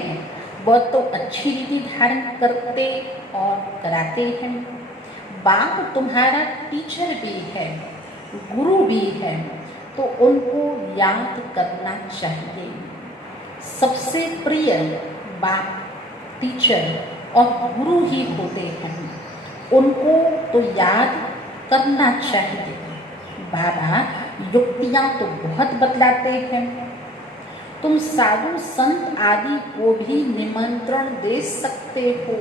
वह तो अच्छी रीति धारण करते और कराते हैं। बाप तुम्हारा टीचर भी है, गुरु भी है, तो उनको याद करना चाहिए। सबसे प्रिय बाप, टीचर और गुरु ही होते हैं, उनको तो याद करना चाहिए। बाबा युक्तियाँ तो बहुत बतलाते हैं। तुम साधु संत आदि को भी निमंत्रण दे सकते हो।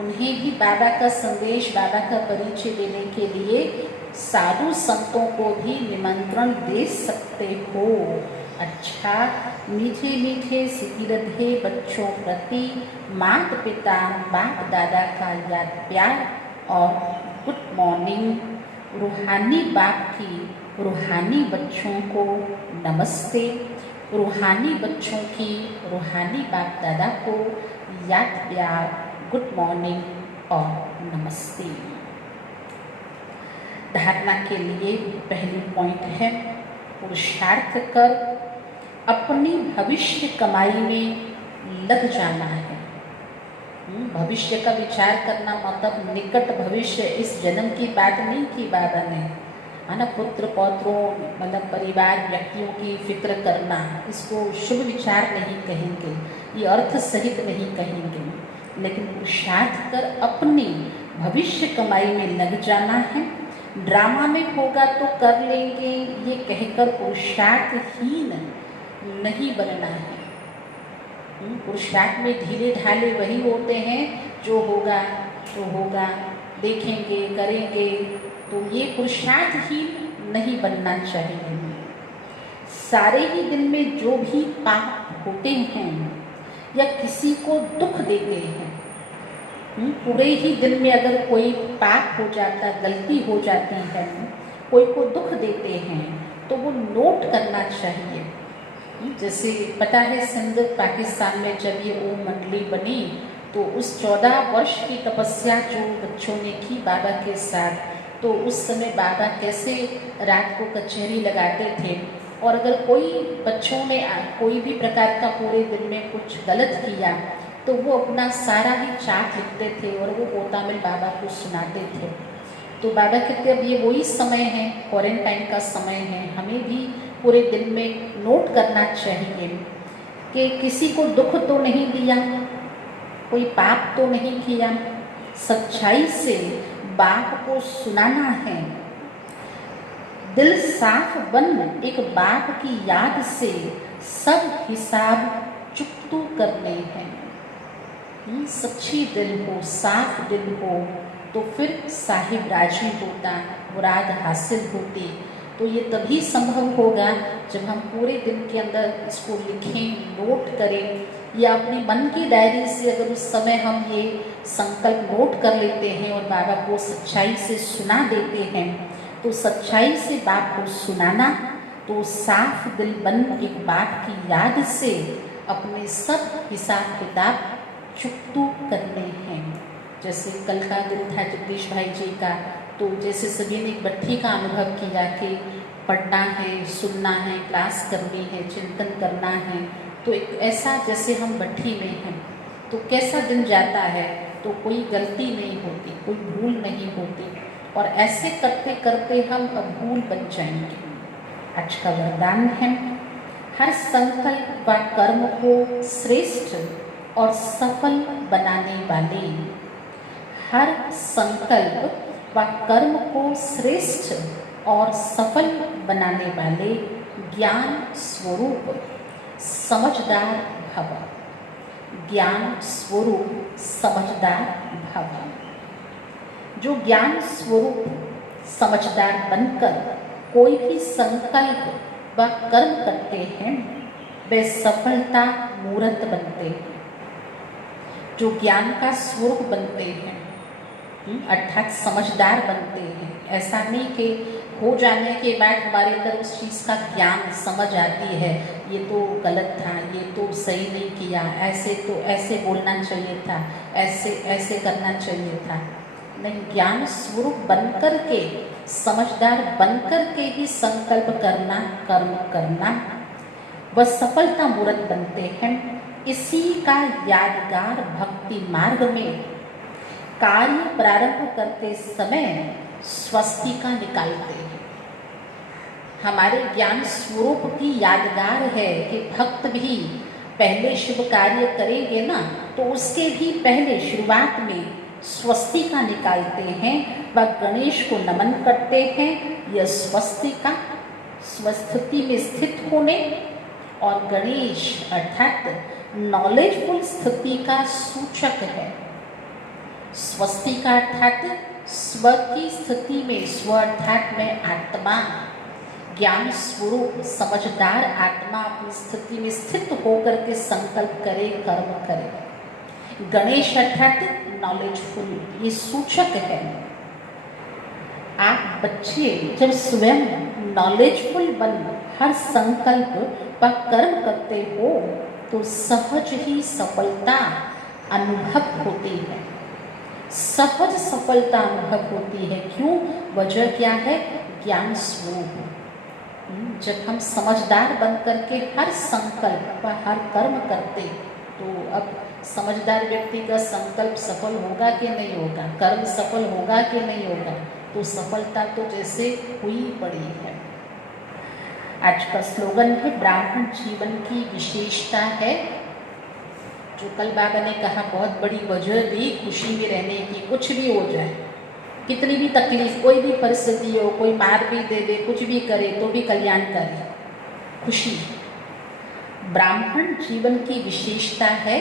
उन्हें भी बाबा का संदेश, बाबा का परिचय देने के लिए साधु संतों को भी निमंत्रण दे सकते हो। अच्छा, मीठे मीठे सिकिरधे बच्चों प्रति माता पिता बाप दादा का याद प्यार और गुड मॉर्निंग रूहानी बाप की रूहानी बच्चों को नमस्ते। रूहानी बच्चों की रूहानी बाप दादा को याद प्यार, गुड मॉर्निंग और नमस्ते। धारणा के लिए पहली पॉइंट है, पुरुषार्थ कर अपनी भविष्य कमाई में लग जाना है। भविष्य का विचार करना मतलब निकट भविष्य, इस जन्म की बात नहीं की बाबा ने, है ना। पुत्र पौत्रों मतलब परिवार व्यक्तियों की फिक्र करना, इसको शुभ विचार नहीं कहेंगे, ये अर्थ सहित नहीं कहेंगे, लेकिन पुरुषार्थ कर अपनी भविष्य कमाई में लग जाना है। ड्रामा में होगा तो कर लेंगे ये कहकर पुरुषार्थहीन नहीं बनना है। पुरुषार्थ में ढीले ढाले वही होते हैं जो होगा तो होगा, देखेंगे करेंगे, तो ये पुरुषार्थहीन नहीं बनना चाहिए। सारे ही दिन में जो भी पाप होते हैं या किसी को दुख देते हैं, पूरे ही दिन में अगर कोई पाप हो जाता, गलती हो जाती है, कोई को दुख देते हैं, तो वो नोट करना चाहिए। जैसे पता है सिंध पाकिस्तान में जब ये ओम मंडली बनी तो उस 14 वर्ष की तपस्या जो बच्चों ने की बाबा के साथ, तो उस समय बाबा कैसे रात को कचहरी लगाते थे, और अगर कोई बच्चों ने कोई भी प्रकार का पूरे दिन में कुछ गलत किया तो वो अपना सारा ही चार्ट लिखते थे और वो पोतामिल बाबा को सुनाते थे। तो बाबा कहते अब ये वही समय है, क्वारंटाइन का समय है, हमें भी पूरे दिन में नोट करना चाहिए कि किसी को दुख तो नहीं दिया, कोई पाप तो नहीं किया, सच्चाई से बाप को सुनाना है। दिल साफ बन एक बाप की याद से सब हिसाब चुकतू करने हैं। सच्ची दिल हो, साफ दिल हो, तो फिर साहिब राजी होता, मुराद हासिल होती। तो ये तभी संभव होगा जब हम पूरे दिन के अंदर इसको लिखें, नोट करें, या अपनी मन की डायरी से अगर उस समय हम ये संकल्प नोट कर लेते हैं और बाबा को सच्चाई से सुना देते हैं, तो सच्चाई से बाप को सुनाना, तो साफ दिल बन एक बाप की याद से अपने सब हिसाब किताब चुकतू करने हैं। जैसे कल का दिन था जगदीश भाई जी का, तो जैसे सभी ने एक भट्ठी का अनुभव किया कि पढ़ना है, सुनना है, क्लास करनी है, चिंतन करना है, तो एक ऐसा जैसे हम भट्ठी में हैं तो कैसा दिन जाता है, तो कोई गलती नहीं होती, कोई भूल नहीं होती, और ऐसे करते करते हम अभूल बन जाएंगे। आज का वरदान है, हर संकल्प व कर्म को श्रेष्ठ और सफल बनाने वाले, हर संकल्प व कर्म को श्रेष्ठ और सफल बनाने वाले ज्ञान स्वरूप समझदार भव। ज्ञान स्वरूप समझदार भव। जो ज्ञान स्वरूप समझदार बनकर कोई भी संकल्प व कर्म करते हैं, वे सफलता मूर्त बनते हैं। जो ज्ञान का स्वरूप बनते हैं, अर्थात समझदार बनते हैं। ऐसा नहीं कि हो जाने के बाद हमारे अंदर उस चीज़ का ज्ञान समझ आती है, ये तो गलत था, ये तो सही नहीं किया, ऐसे तो ऐसे बोलना चाहिए था, ऐसे ऐसे करना चाहिए था। नहीं, ज्ञान स्वरूप बनकर के, समझदार बनकर के ही संकल्प करना, कर्म करना, वह सफलता मूर्त बनते हैं। इसी का यादगार भक्ति मार्ग में कार्य प्रारंभ करते समय स्वस्तिका निकालते हैं। हमारे ज्ञान स्वरूप की यादगार है कि भक्त भी पहले शुभ कार्य करेंगे ना, तो उसके भी पहले शुरुआत में स्वस्तिका निकालते हैं, व गणेश को नमन करते हैं। यह स्वस्तिका स्वस्थिति में स्थित होने और गणेश अर्थात नॉलेजफुल स्थिति का सूचक है। स्वस्तिका अर्थात स्व की स्थिति में, स्व अर्थात में आत्मा, ज्ञान स्वरूप समझदार आत्मा अपनी स्थिति में स्थित होकर के संकल्प करे, कर्म करे। गणेश अर्थात नॉलेजफुल, ये सूचक है। आप बच्चे जब स्वयं नॉलेजफुल बन हर संकल्प पर कर्म करते हो तो सहज ही सफलता अनुभव होती है। सहज सफलता अनुभव होती है। क्यों? वजह क्या है? ज्ञान स्वरूप। जब हम समझदार बन करके हर संकल्प पर हर कर्म करते तो अब समझदार व्यक्ति का संकल्प सफल होगा कि नहीं होगा, कर्म सफल होगा कि नहीं होगा, तो सफलता तो जैसे हुई पड़ी है। आज का स्लोगन है ब्राह्मण जीवन की विशेषता है। जो कल बाबा ने कहा बहुत बड़ी वजह भी खुशी में रहने की, कुछ भी हो जाए, कितनी भी तकलीफ, कोई भी परिस्थिति हो, कोई मार भी दे दे, कुछ भी करे तो भी कल्याण करे, खुशी। ब्राह्मण जीवन की विशेषता है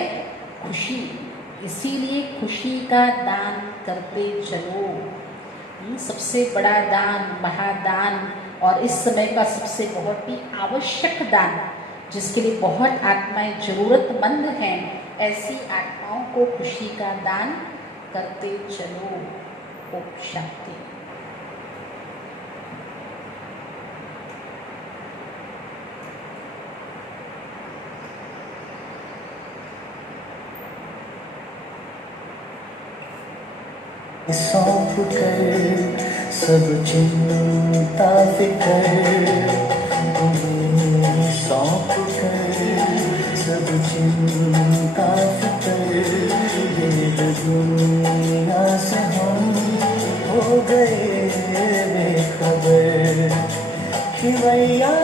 खुशी, इसीलिए खुशी का दान करते चलो। सबसे बड़ा दान, महादान और इस समय का सबसे बहुत ही आवश्यक दान, जिसके लिए बहुत आत्माएं जरूरतमंद हैं, ऐसी आत्माओं को खुशी का दान करते चलो। ओम शांति। सौंप कर सब चिंता फिकर, तुम्हें सौंप कर सब चिंता फिकर, ये दुनिया से हम हो गए बेखबर कि भैया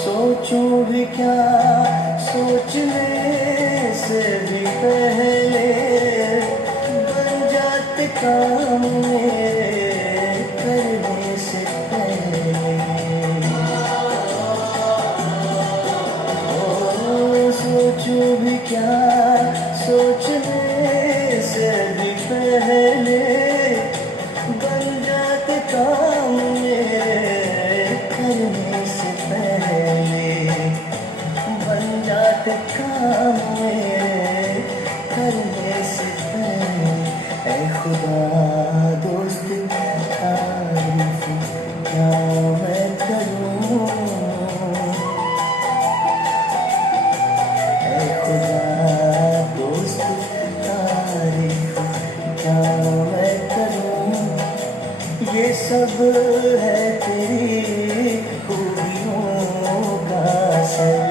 सोचूं भी क्या, सोचने से भी पहले बन जाते काम मेरे करने से पहले। ओ सोचूं भी क्या, सोचने से भी पहले बन जाते काम मेरे करने से पहले, बन जाते काम मेरे करने से पहले। ऐ खुदा दोस्त तारीफ क्या मैं करूं, ऐ खुदा दोस्त तारीफ क्या मैं करूं। ये सब है तेरी खूबियों का असर,